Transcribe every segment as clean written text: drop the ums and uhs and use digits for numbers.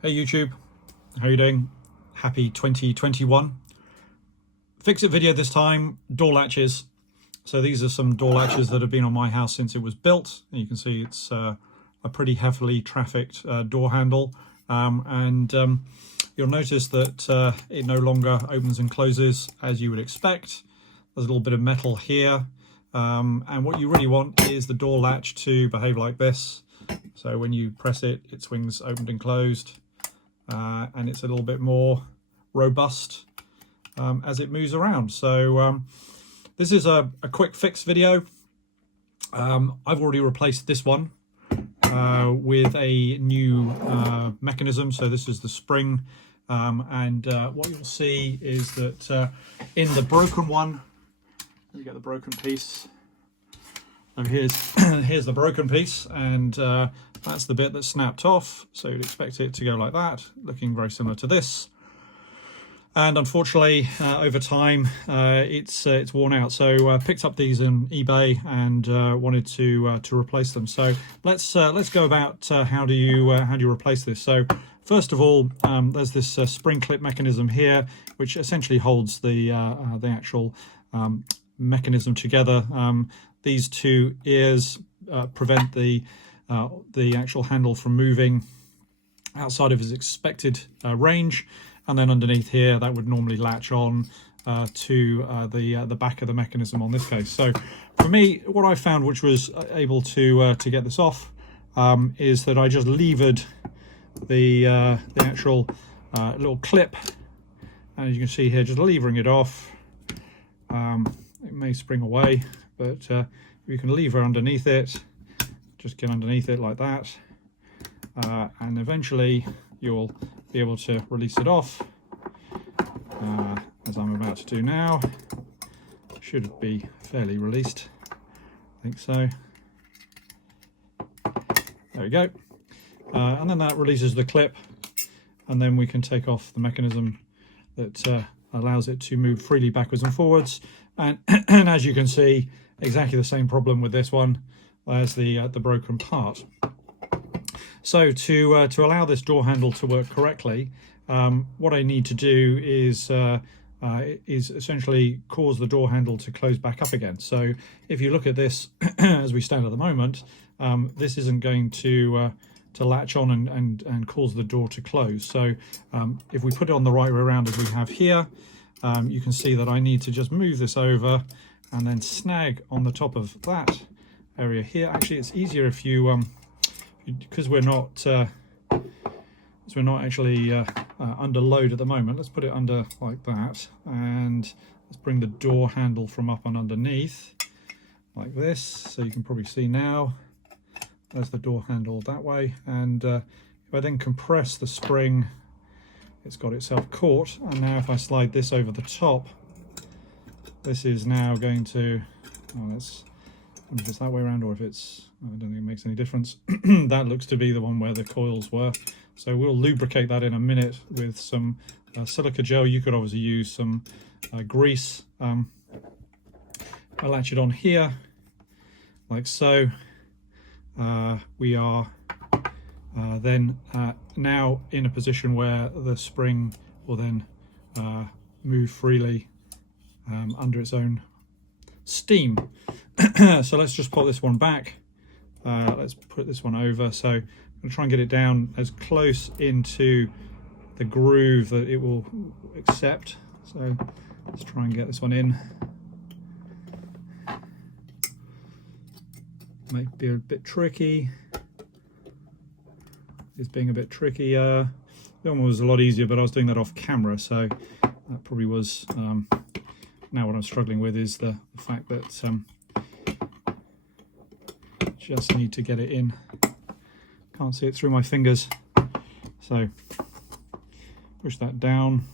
Hey YouTube, how are you doing? Happy 2021. Fix-it video this time, door latches. So these are some door latches that have been on my house since it was built. You can see it's a pretty heavily trafficked door handle. You'll notice that it no longer opens and closes as you would expect. There's a little bit of metal here. And what you really want is the door latch to behave like this. So when you press it, it swings opened and closed. And it's a little bit more robust as it moves around. So this is a quick fix video. I've already replaced this one with a new mechanism. So this is the spring, and what you'll see is that in the broken one, let me get the broken piece. So here's the broken piece, and that's the bit that snapped off. So you'd expect it to go like that, looking very similar to this. And unfortunately, over time, it's worn out. So I picked up these on eBay and wanted to replace them. So let's go about how do you replace this. So first of all, there's this spring clip mechanism here, which essentially holds the actual mechanism together. These two ears prevent the actual handle from moving outside of its expected range, and then underneath here that would normally latch on to the back of the mechanism on this case. So for me, what I found, which was able to get this off, is that I just levered the actual little clip, and as you can see here, just levering it off. It may spring away, but you can lever underneath it, just get underneath it like that, and eventually you'll be able to release it off, as I'm about to do now. Should be fairly released, I think so. There we go. And then that releases the clip, and then we can take off the mechanism that allows it to move freely backwards and forwards. And as you can see, exactly the same problem with this one as the broken part. So to allow this door handle to work correctly, what I need to do is essentially cause the door handle to close back up again. So if you look at this as we stand at the moment, this isn't going to latch on and cause the door to close. So if we put it on the right way around as we have here, you can see that I need to just move this over and then snag on the top of that area here. Actually, it's easier if you because we're not actually under load at the moment. Let's put it under like that, and let's bring the door handle from up and underneath like this, so you can probably see now there's the door handle that way. And if I then compress the spring, it's got itself caught, and now if I slide this over the top, this is now going to, I wonder if it's that way around or if it's, I don't think it makes any difference. That looks to be the one where the coils were. So we'll lubricate that in a minute with some silica gel. You could obviously use some grease. I latch it on here like so. We are then now in a position where the spring will then move freely under its own steam. So let's just pull this one back. Let's put this one over. So I'm going to try and get it down as close into the groove that it will accept. So let's try and get this one in. Might be a bit tricky. It's being a bit tricky. The one was a lot easier, but I was doing that off camera, so that probably was. Now what I'm struggling with is the fact that just need to get it in. Can't see it through my fingers, so push that down.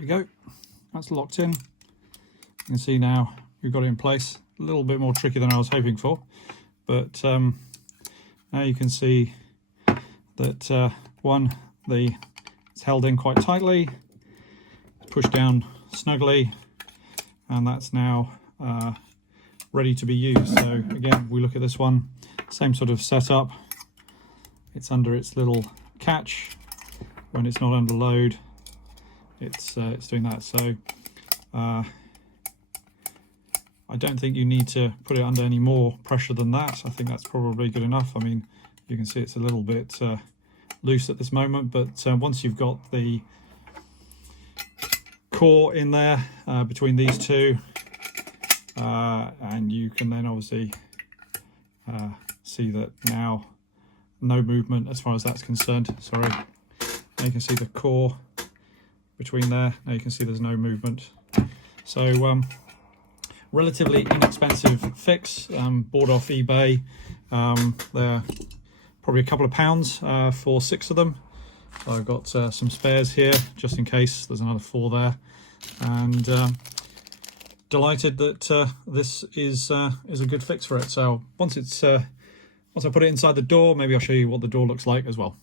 we go, that's locked in. You can see now we've got it in place. A little bit more tricky than I was hoping for, but now you can see that it's held in quite tightly, pushed down snugly, and that's now ready to be used. So again, we look at this one, same sort of setup. It's under its little catch. When it's not under load, it's doing that. So I don't think you need to put it under any more pressure than that. I think that's probably good enough. I mean, you can see it's a little bit loose at this moment, but once you've got the core in there between these two, and you can then obviously see that now no movement as far as that's concerned. Sorry, now you can see the core between there. Now you can see there's no movement. So relatively inexpensive fix, bought off eBay. They're probably a couple of pounds for 6 of them. So I've got some spares here just in case there's another 4 there, and delighted that this is a good fix for it. So once I put it inside the door, maybe I'll show you what the door looks like as well.